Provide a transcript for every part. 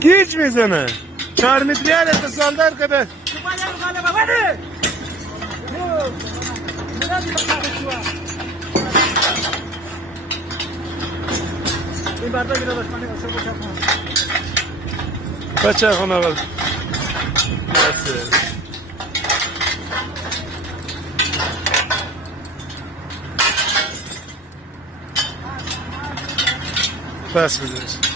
گیج میزنه 4 متری هر اتصال دار که به این بردا گیره داشمانی بچه خونه بل بس بزرش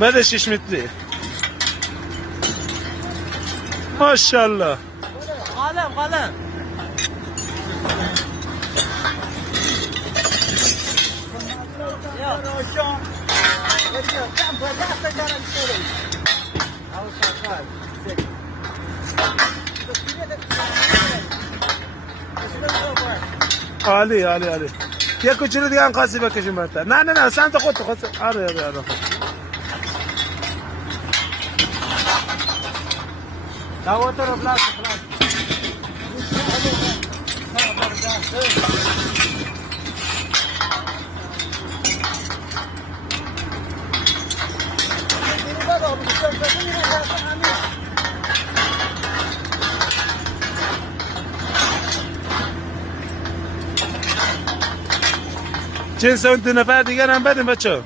بده 6 متری ماشاءالله قلم عالی یک کوچولو دیگه هم خاصی بکشیم برتر نه سمت خود خواست آره دواتر رو بلاس چند سوال 2 نفر دیگر هم بدیم بچه